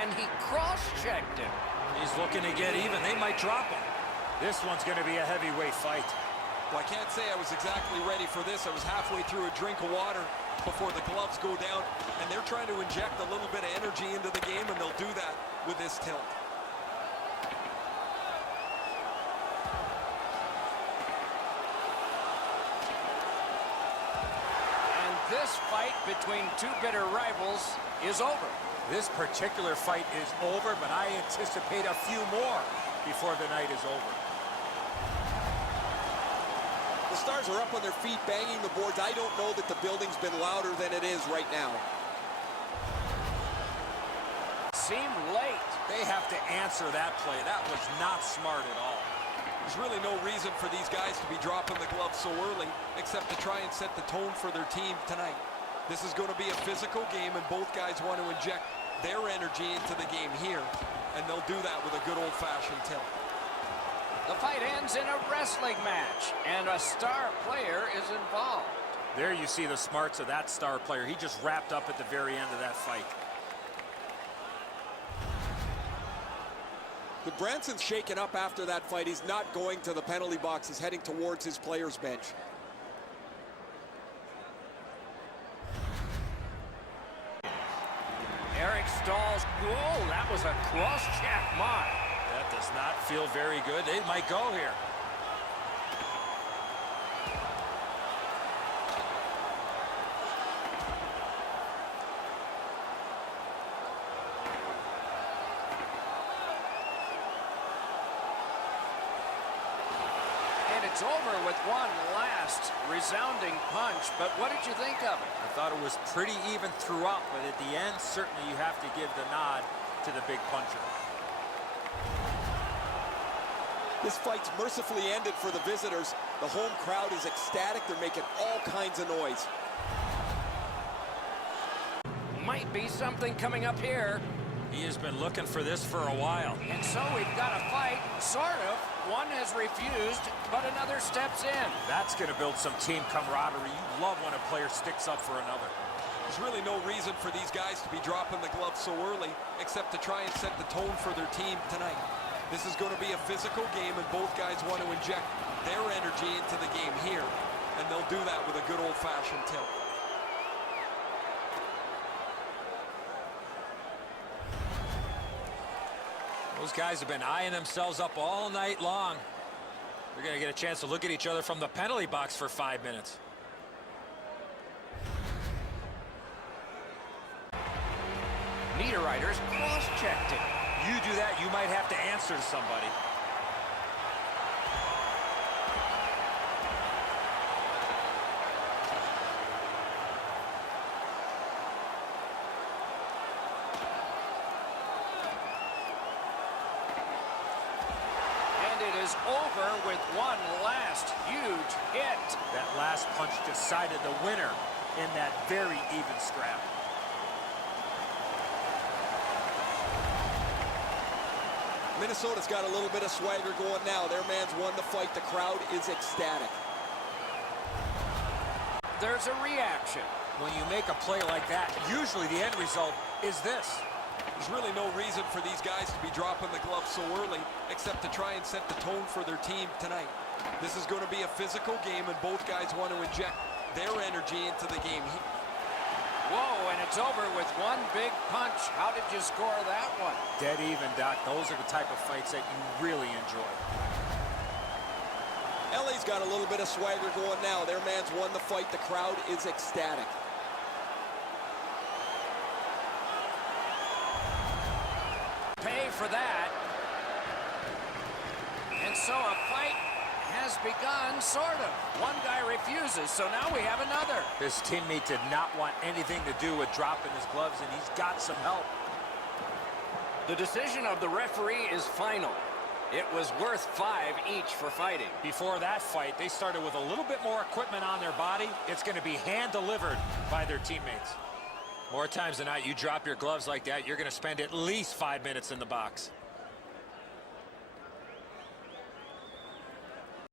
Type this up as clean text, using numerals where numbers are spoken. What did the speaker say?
and he cross-checked him. He's looking to get even. They might drop him. This one's going to be a heavyweight fight. Well, I can't say I was exactly ready for this. I was halfway through a drink of water before the gloves go down, and they're trying to inject a little bit of energy into the game, and they'll do that with this tilt. And this fight between two bitter rivals is over. This particular fight is over, but I anticipate a few more before the night is over. The Stars are up on their feet, banging the boards. I don't know that the building's been louder than it is right now. Seemed late. They have to answer that play. That was not smart at all. There's really no reason for these guys to be dropping the gloves so early, except to try and set the tone for their team tonight. This is going to be a physical game, and both guys want to inject their energy into the game here, and they'll do that with a good old-fashioned tilt. The fight ends in a wrestling match, and a star player is involved. There you see the smarts of that star player. He just wrapped up at the very end of that fight. But Branson's shaken up after that fight. He's not going to the penalty box. He's heading towards his player's bench. Eric Stahl's goal. That was a cross-check mark. That does not feel very good. They might go here. And it's over with one last resounding punch, but what did you think of it? I thought it was pretty even throughout, but at the end, certainly you have to give the nod to the big puncher. This fight's mercifully ended for the visitors. The home crowd is ecstatic. They're making all kinds of noise. Might be something coming up here. He has been looking for this for a while. And so we've got a fight, sort of. One has refused, but another steps in. That's going to build some team camaraderie. You love when a player sticks up for another. There's really no reason for these guys to be dropping the gloves so early, except to try and set the tone for their team tonight. This is going to be a physical game, and both guys want to inject their energy into the game here, and they'll do that with a good old-fashioned tilt. Those guys have been eyeing themselves up all night long. They're going to get a chance to look at each other from the penalty box for 5 minutes. Niederreiter's cross-checked it. You do that, you might have to answer to somebody. And it is over with one last huge hit. That last punch decided the winner in that very even scrap. Minnesota's got a little bit of swagger going now. Their man's won the fight. The crowd is ecstatic. There's a reaction. When you make a play like that, usually the end result is this. There's really no reason for these guys to be dropping the gloves so early, except to try and set the tone for their team tonight. This is going to be a physical game, and both guys want to inject their energy into the game. Whoa, and it's over with one big punch. How did you score that one? Dead even, Doc. Those are the type of fights that you really enjoy. LA's got a little bit of swagger going now. Their man's won the fight. The crowd is ecstatic. Pay for that. And so a fight has begun, sort of. One guy refuses, so now we have another. His teammate did not want anything to do with dropping his gloves, and he's got some help. The decision of the referee is final. It was worth 5 each for fighting. Before that fight, they started with a little bit more equipment on their body. It's going to be hand-delivered by their teammates. More times than not, you drop your gloves like that, you're going to spend at least 5 minutes in the box.